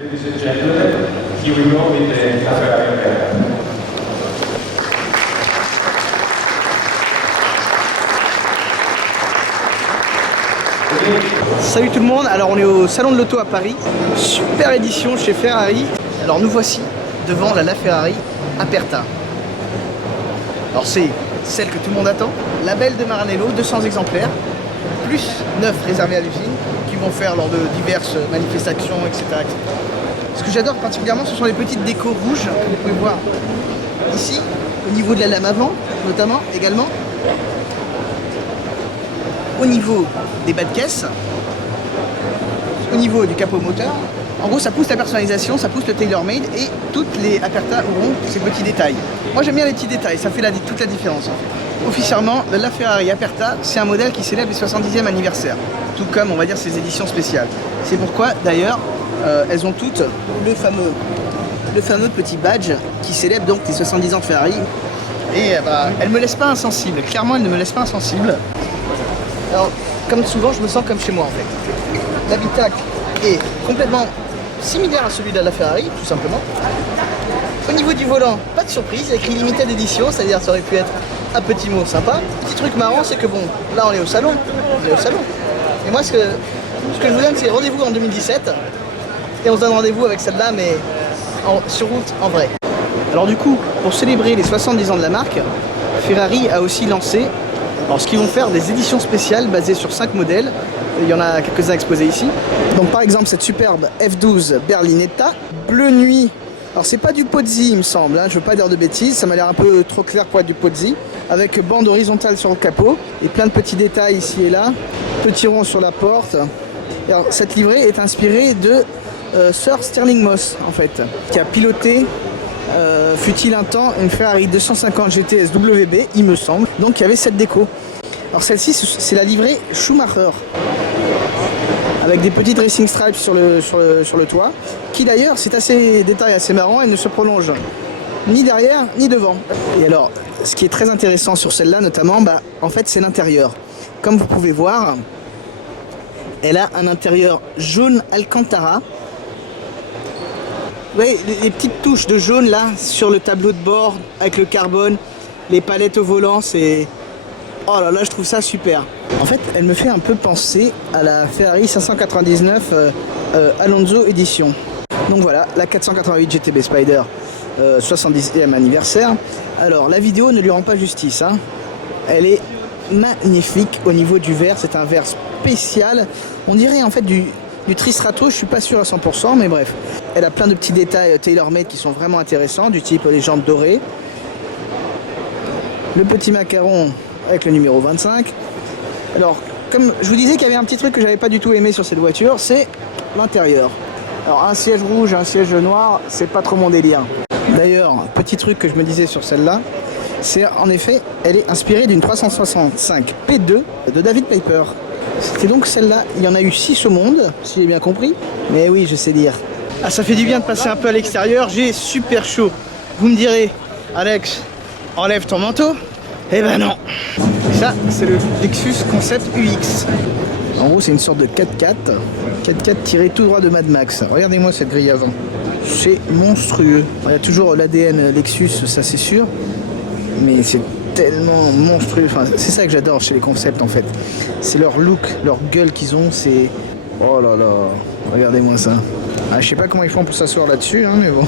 Ladies and gentlemen, here we go with the Ferrari Aperta. Salut tout le monde, alors on est au salon de l'auto à Paris, super édition chez Ferrari. Alors nous voici devant la LaFerrari Aperta. Alors c'est celle que tout le monde attend, la belle de Maranello, 200 exemplaires, plus 9 réservés à l'usine, qui vont faire lors de diverses manifestations, etc., etc. Ce que j'adore particulièrement, ce sont les petites décos rouges que vous pouvez voir ici, au niveau de la lame avant, notamment, également. Au niveau des bas de caisse, au niveau du capot moteur. En gros, ça pousse la personnalisation, ça pousse le tailor-made et toutes les Aperta auront ces petits détails. Moi, j'aime bien les petits détails, ça fait toute la différence. Officiellement, la LaFerrari Aperta, c'est un modèle qui célèbre les 70e anniversaire, tout comme, on va dire, ses éditions spéciales. C'est pourquoi, d'ailleurs, elles ont toutes le fameux petit badge qui célèbre donc les 70 ans de Ferrari. Et elles ne me laissent pas insensible, clairement, elles ne me laissent pas insensible. Alors, comme souvent, je me sens comme chez moi en fait. L'habitacle est complètement similaire à celui de la Ferrari, tout simplement. Au niveau du volant, pas de surprise, il y a écrit Limited Edition, c'est-à-dire ça aurait pu être un petit mot sympa. Petit truc marrant, c'est que bon, là on est au salon, Et moi, ce que je vous donne, c'est rendez-vous en 2017. Et on se donne rendez-vous avec celle-là, mais sur route, en vrai. Alors du coup, pour célébrer les 70 ans de la marque, Ferrari a aussi lancé ce qu'ils vont faire des éditions spéciales basées sur 5 modèles. Il y en a quelques-uns exposés ici. Donc par exemple cette superbe F12 Berlinetta, bleu nuit. Alors c'est pas du Pozzi il me semble, hein, je veux pas dire de bêtises, ça m'a l'air un peu trop clair pour être du Pozzi. Avec bande horizontale sur le capot et plein de petits détails ici et là. Petit rond sur la porte. Et alors, cette livrée est inspirée de Sir Stirling Moss en fait, qui a piloté fut-il un temps une Ferrari 250 GTS WB, il me semble. Donc il y avait cette déco. Alors celle-ci, c'est la livrée Schumacher, avec des petites racing stripes sur le toit, qui d'ailleurs, c'est assez détail assez marrant, elle ne se prolonge ni derrière ni devant. Et alors, ce qui est très intéressant sur celle-là notamment, en fait c'est l'intérieur. Comme vous pouvez voir, elle a un intérieur jaune Alcantara. Ouais, les petites touches de jaune là sur le tableau de bord avec le carbone, les palettes au volant, c'est... Oh là là, je trouve ça super. En fait, elle me fait un peu penser à la Ferrari 599 Alonso Edition. Donc voilà, la 488 GTB Spider 70e anniversaire. Alors, la vidéo ne lui rend pas justice, hein. Elle est magnifique au niveau du verre, c'est un verre spécial. On dirait en fait du Tristrato, je suis pas sûr à 100%, mais bref. Elle a plein de petits détails tailor-made qui sont vraiment intéressants, du type les jantes dorées. Le petit macaron avec le numéro 25. Alors, comme je vous disais qu'il y avait un petit truc que j'avais pas du tout aimé sur cette voiture, c'est l'intérieur. Alors, un siège rouge, un siège noir, c'est pas trop mon délire. D'ailleurs, petit truc que je me disais sur celle-là, c'est en effet, elle est inspirée d'une 365 P2 de David Piper. C'était donc celle-là, il y en a eu 6 au monde, si j'ai bien compris. Mais oui, je sais lire. Ah, ça fait du bien de passer un peu à l'extérieur, j'ai super chaud. Vous me direz, Alex, enlève ton manteau. Eh ben non. Ça, c'est le Lexus Concept UX. En gros, c'est une sorte de 4x4. 4x4 tiré tout droit de Mad Max. Regardez-moi cette grille avant. C'est monstrueux. Il y a toujours l'ADN Lexus, ça c'est sûr. Mais c'est tellement monstrueux. Enfin, c'est ça que j'adore chez les concepts en fait. C'est leur look, leur gueule qu'ils ont. C'est... Oh là là. Regardez-moi ça. Ah, je sais pas comment ils font pour s'asseoir là-dessus, hein, mais bon.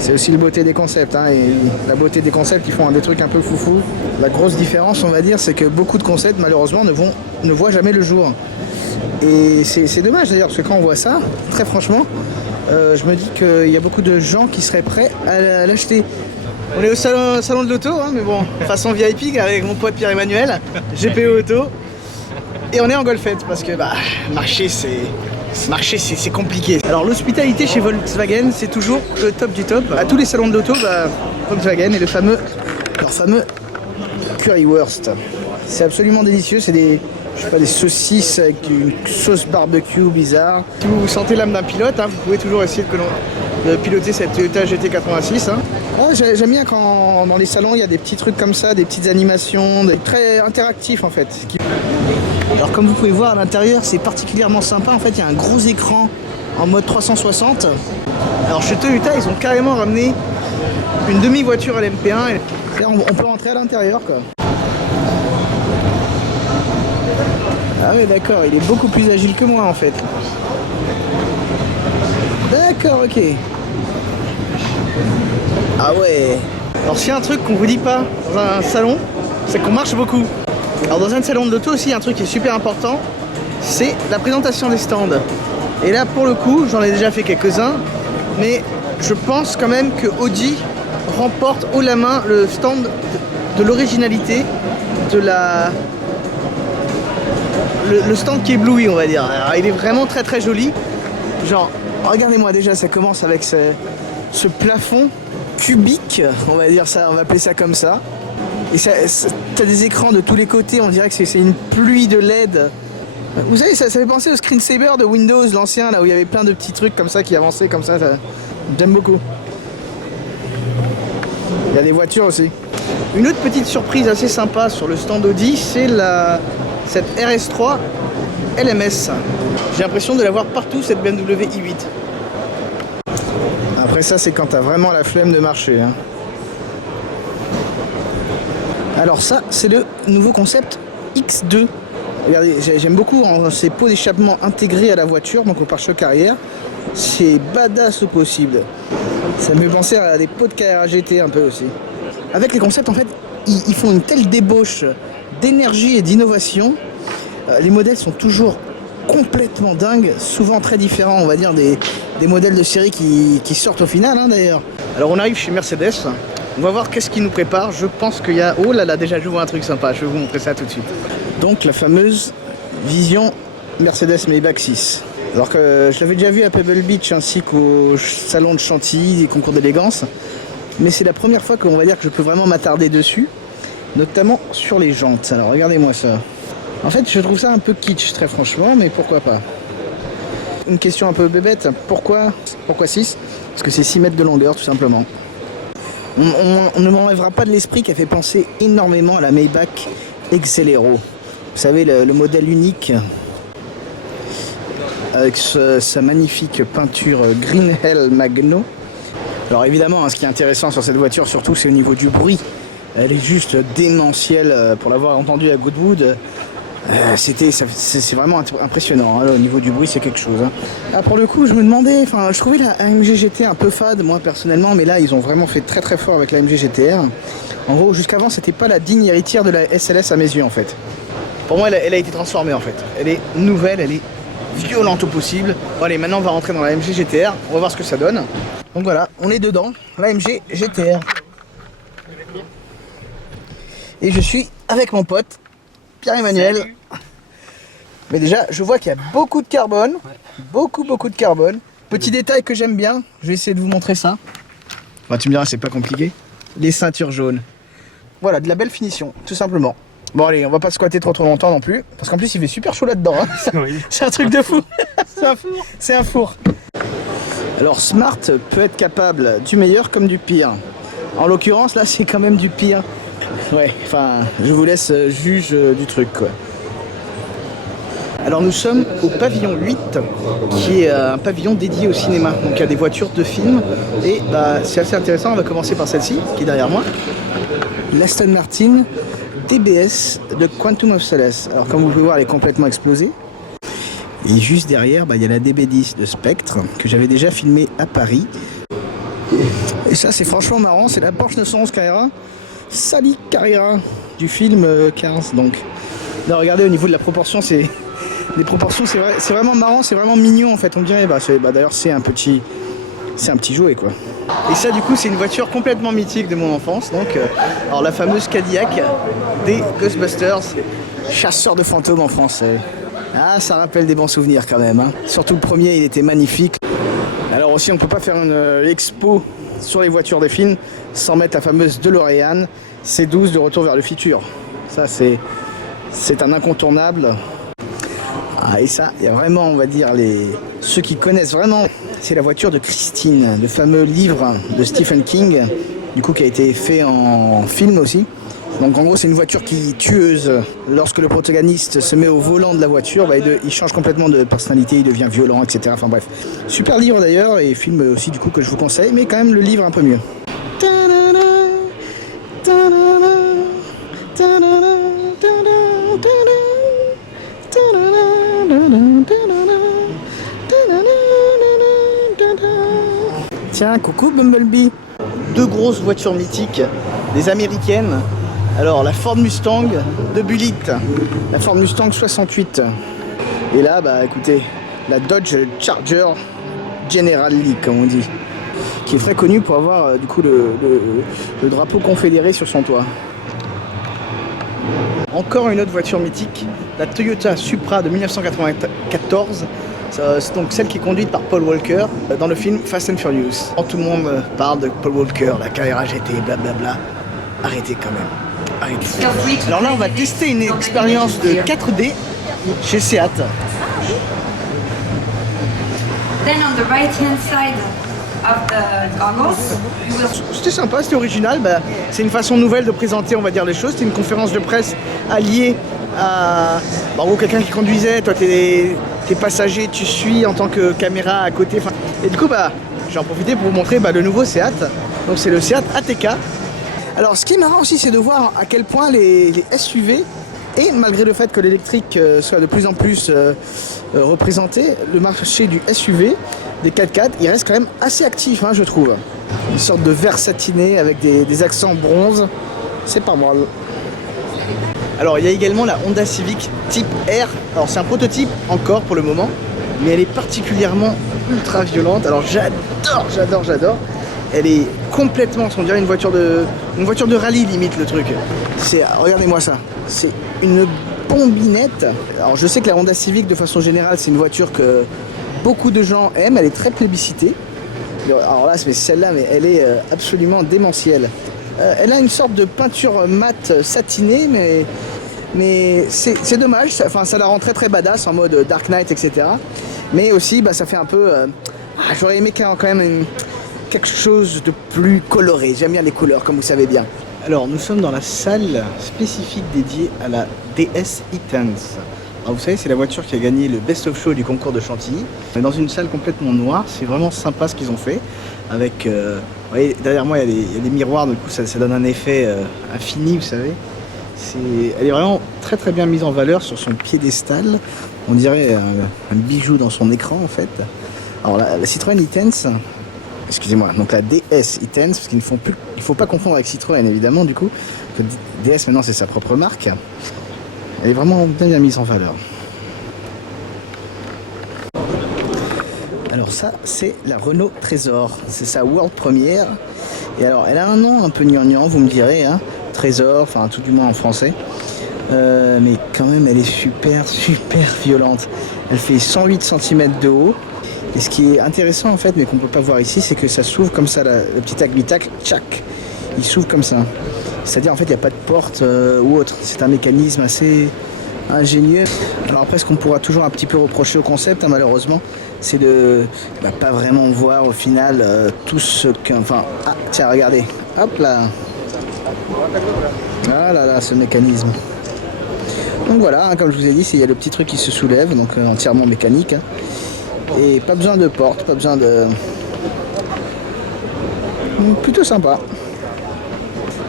C'est aussi la beauté des concepts, hein, et la beauté des concepts, ils font des trucs un peu foufou. La grosse différence, on va dire, c'est que beaucoup de concepts, malheureusement, ne voient jamais le jour. Et c'est dommage d'ailleurs, parce que quand on voit ça, très franchement, je me dis qu'il y a beaucoup de gens qui seraient prêts à l'acheter. On est au salon de l'auto, hein, mais bon, façon VIP avec mon pote Pierre-Emmanuel, GPO Auto. Et on est en golfette, parce que marcher, c'est compliqué. Alors l'hospitalité chez Volkswagen, c'est toujours le top du top. À tous les salons de l'auto, Volkswagen et leur fameux currywurst. C'est absolument délicieux, c'est des saucisses avec une sauce barbecue bizarre. Si vous sentez l'âme d'un pilote, hein, vous pouvez toujours essayer de piloter cette Toyota GT86. Hein. Ouais, j'aime bien quand dans les salons il y a des petits trucs comme ça, des petites animations, très interactifs en fait. Alors comme vous pouvez voir à l'intérieur, c'est particulièrement sympa. En fait, il y a un gros écran en mode 360. Alors chez Toyota, ils ont carrément ramené une demi-voiture LMP1. On peut rentrer à l'intérieur quoi. Ah oui d'accord, il est beaucoup plus agile que moi en fait. D'accord, ok. Ah ouais. Alors s'il y a un truc qu'on vous dit pas dans un salon, c'est qu'on marche beaucoup. Alors dans un salon de l'auto aussi, il y a un truc qui est super important, c'est la présentation des stands. Et là pour le coup, j'en ai déjà fait quelques-uns, mais je pense quand même que Audi remporte haut la main le stand de l'originalité, de la... Le stand qui éblouit on va dire. Alors, il est vraiment très très joli. Genre, regardez-moi déjà, ça commence avec ce plafond cubique, on va dire ça, on va appeler ça comme ça. Et t'as des écrans de tous les côtés, on dirait que c'est une pluie de LED. Vous savez, ça fait penser au screensaver de Windows, l'ancien, là où il y avait plein de petits trucs comme ça qui avançaient comme ça. J'aime beaucoup. Il y a des voitures aussi. Une autre petite surprise assez sympa sur le stand Audi, c'est cette RS3 LMS. J'ai l'impression de la voir partout, cette BMW i8. Après ça, c'est quand t'as vraiment la flemme de marcher. Hein. Alors ça, c'est le nouveau concept X2. Regardez, j'aime beaucoup ces pots d'échappement intégrés à la voiture, donc au pare-choc arrière. C'est badass au possible. Ça me fait penser à des pots de Carrera GT un peu aussi. Avec les concepts, en fait, ils font une telle débauche d'énergie et d'innovation. Les modèles sont toujours complètement dingues, souvent très différents, on va dire, des modèles de série qui sortent au final, hein, d'ailleurs. Alors on arrive chez Mercedes, on va voir qu'est-ce qui nous prépare. Je pense qu'il y a... Oh là là, déjà je vois un truc sympa, je vais vous montrer ça tout de suite. Donc la fameuse vision Mercedes Maybach 6. Alors que je l'avais déjà vu à Pebble Beach ainsi qu'au salon de Chantilly, des concours d'élégance. Mais c'est la première fois qu'on va dire que je peux vraiment m'attarder dessus, notamment sur les jantes. Alors regardez-moi ça. En fait, je trouve ça un peu kitsch, très franchement, mais pourquoi pas. Une question un peu bébête, pourquoi 6 ? Parce que c'est 6 mètres de longueur, tout simplement. On ne m'enlèvera pas de l'esprit qu'elle fait penser énormément à la Maybach Exelero. Vous savez, le modèle unique, avec sa magnifique peinture Green Hell Magno. Alors évidemment, ce qui est intéressant sur cette voiture, surtout, c'est au niveau du bruit. Elle est juste démentielle, pour l'avoir entendue à Goodwood. C'est vraiment impressionnant, hein, au niveau du bruit c'est quelque chose. Hein. Ah, pour le coup je me demandais, je trouvais la AMG GT un peu fade moi personnellement, mais là ils ont vraiment fait très très fort avec la AMG GTR. En gros jusqu'avant c'était pas la digne héritière de la SLS à mes yeux en fait. Pour moi elle a été transformée en fait. Elle est nouvelle, elle est violente au possible. Bon allez maintenant on va rentrer dans la AMG GTR, on va voir ce que ça donne. Donc voilà, on est dedans, la AMG GTR. Et je suis avec mon pote Pierre-Emmanuel. Salut. Mais déjà, je vois qu'il y a beaucoup de carbone. Ouais. Beaucoup de carbone. Petit détail que j'aime bien, je vais essayer de vous montrer ça. Bah, tu me diras, c'est pas compliqué. Les ceintures jaunes. Voilà, de la belle finition, tout simplement. Bon allez, on va pas squatter trop longtemps non plus. Parce qu'en plus, il fait super chaud là-dedans. Hein. Oui. C'est un truc de fou. C'est un four. C'est un four. Alors, Smart peut être capable du meilleur comme du pire. En l'occurrence, là, c'est quand même du pire. Ouais, je vous laisse juge du truc, quoi. Alors nous sommes au pavillon 8, qui est un pavillon dédié au cinéma. Donc il y a des voitures de films, et c'est assez intéressant. On va commencer par celle-ci, qui est derrière moi. L'Aston Martin DBS de Quantum of Solace. Alors comme vous pouvez voir, elle est complètement explosée. Et juste derrière, il y a la DB10 de Spectre, que j'avais déjà filmé à Paris. Et ça, c'est franchement marrant, c'est la Porsche 911 Carrera. Sally Carrera du film Cars. Donc là regardez au niveau de la proportion, c'est vraiment marrant, c'est vraiment mignon en fait. On dirait d'ailleurs c'est un petit jouet quoi. Et ça du coup c'est une voiture complètement mythique de mon enfance, donc alors la fameuse Cadillac des Ghostbusters, chasseur de fantômes en français. Ah, ça rappelle des bons souvenirs quand même, hein. Surtout le premier, il était magnifique. Alors aussi on peut pas faire une expo sur les voitures des films sans mettre la fameuse DeLorean C12 de Retour vers le futur. Ça c'est un incontournable. Ah, et ça, il y a vraiment, on va dire, ceux qui connaissent vraiment, c'est la voiture de Christine, le fameux livre de Stephen King, du coup qui a été fait en film aussi. Donc en gros c'est une voiture qui est tueuse. Lorsque le protagoniste se met au volant de la voiture, bah, il change complètement de personnalité, il devient violent, etc. Enfin bref. Super livre d'ailleurs et film aussi du coup que je vous conseille, mais quand même le livre un peu mieux. Tiens, coucou Bumblebee. Deux grosses voitures mythiques, des américaines. Alors la Ford Mustang de Bullitt, la Ford Mustang 68. Et là, bah écoutez, la Dodge Charger General Lee, comme on dit, qui est très connue pour avoir du coup le drapeau confédéré sur son toit. Encore une autre voiture mythique, la Toyota Supra de 1994. C'est donc celle qui est conduite par Paul Walker dans le film Fast and Furious. Tout le monde parle de Paul Walker, la carrière GT, blablabla. Arrêtez quand même. Arrêtez. Alors là, on va tester une expérience de 4D chez Seat. Then on the right-hand side of the goggles, you will... C'était sympa, c'était original. Bah, c'est une façon nouvelle de présenter, on va dire, les choses. C'était une conférence de presse alliée à en gros, quelqu'un qui conduisait. Toi, t'es passager, tu suis en tant que caméra à côté. Et du coup, bah, j'ai en profité pour vous montrer le nouveau Seat. Donc c'est le Seat ATK. Alors ce qui est marrant aussi, c'est de voir à quel point les SUV, et malgré le fait que l'électrique soit de plus en plus représenté, le marché du SUV, des 4x4, il reste quand même assez actif, je trouve. Une sorte de vert satiné avec des accents bronze, c'est pas mal. Alors il y a également la Honda Civic Type R. Alors c'est un prototype encore pour le moment, mais elle est particulièrement ultra violente. Alors j'adore. Elle est complètement, on dirait une voiture de rallye limite le truc. Regardez-moi ça, c'est une bombinette. Alors je sais que la Honda Civic de façon générale c'est une voiture que beaucoup de gens aiment, elle est très plébiscitée. Alors là c'est celle-là, mais elle est absolument démentielle. Elle a une sorte de peinture mate satinée, mais c'est dommage, ça la rend très badass en mode Dark Knight, etc. Mais aussi ça fait un peu... j'aurais aimé quand même quelque chose de plus coloré. J'aime bien les couleurs, comme vous savez bien. Alors, nous sommes dans la salle spécifique dédiée à la DS e-Tense. Alors, vous savez, c'est la voiture qui a gagné le Best of Show du concours de Chantilly. On est dans une salle complètement noire. C'est vraiment sympa ce qu'ils ont fait. Avec, vous voyez, derrière moi, il y a des miroirs. Du coup, ça donne un effet infini, vous savez. Elle est vraiment très bien mise en valeur sur son piédestal. On dirait un bijou dans son écran, en fait. Alors, la Citroën e-Tense... Excusez-moi, donc la DS e-Tense, parce qu'il ne faut pas confondre avec Citroën évidemment du coup, que DS maintenant c'est sa propre marque. Elle est vraiment bien mise en valeur. Alors ça c'est la Renault Trésor, c'est sa world première. Et alors elle a un nom un peu gnangnan, vous me direz, Trésor, enfin tout du moins en français. Mais quand même elle est super violente. Elle fait 108 cm de haut. Et ce qui est intéressant en fait, mais qu'on ne peut pas voir ici, c'est que ça s'ouvre comme ça, le petit tac-bitac, tchac, il s'ouvre comme ça. C'est-à-dire en fait il n'y a pas de porte ou autre, c'est un mécanisme assez ingénieux. Alors après ce qu'on pourra toujours un petit peu reprocher au concept, malheureusement, c'est de pas vraiment voir au final tout ce qu'un... tiens regardez, hop là. Ah là là, ce mécanisme. Donc voilà, comme je vous ai dit, il y a le petit truc qui se soulève, donc entièrement mécanique. Et pas besoin de porte, pas besoin de... Plutôt sympa.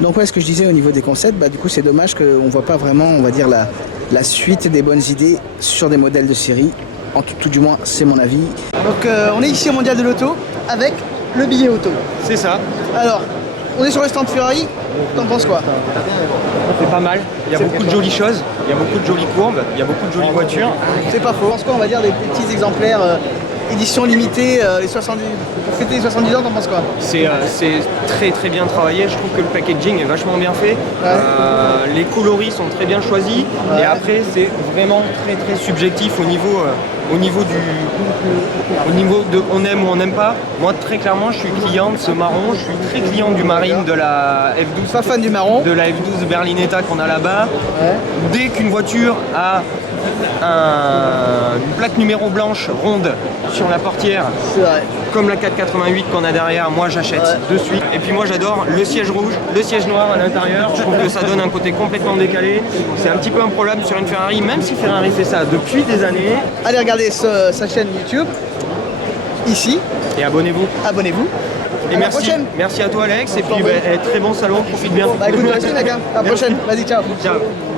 Donc ouais, ce que je disais au niveau des concepts, du coup c'est dommage qu'on voit pas vraiment, on va dire, la suite des bonnes idées sur des modèles de série. En tout du moins, c'est mon avis. Donc on est ici au Mondial de l'Auto avec le billet auto. C'est ça. Alors, on est sur le stand Ferrari, t'en penses quoi? C'est pas mal. Il y a beaucoup de jolies choses, il y a beaucoup de jolies courbes, il y a beaucoup de jolies voitures. C'est pas faux. Je pense quoi, on va dire des petits exemplaires édition limitée, les 70, pour fêter les 70 ans, t'en penses quoi? C'est très bien travaillé, je trouve que le packaging est vachement bien fait. Ouais. Les coloris sont très bien choisis. Ouais. Et après c'est vraiment très subjectif au niveau de on aime ou on n'aime pas. Moi très clairement je suis client de ce marron, je suis très client du Marine, de la F12. Pas fan du marron. De la F12 Berlinetta qu'on a là-bas. Ouais. Dès qu'une voiture a une plaque numéro blanche ronde sur la portière, C'est vrai. comme la 488 qu'on a derrière, moi j'achète de suite. Et puis moi j'adore le siège rouge, le siège noir à l'intérieur, je trouve que ça donne un côté complètement décalé. C'est un petit peu improbable sur une Ferrari, même si Ferrari fait ça depuis des années. Allez regarder sa chaîne YouTube, ici, Et abonnez-vous. abonnez-vous. Et À la merci, prochaine. merci à toi Alex, et puis très bon salon, profite bien. Bah écoute, toi aussi mec, hein. À la prochaine. Vas-y, ciao. Ciao.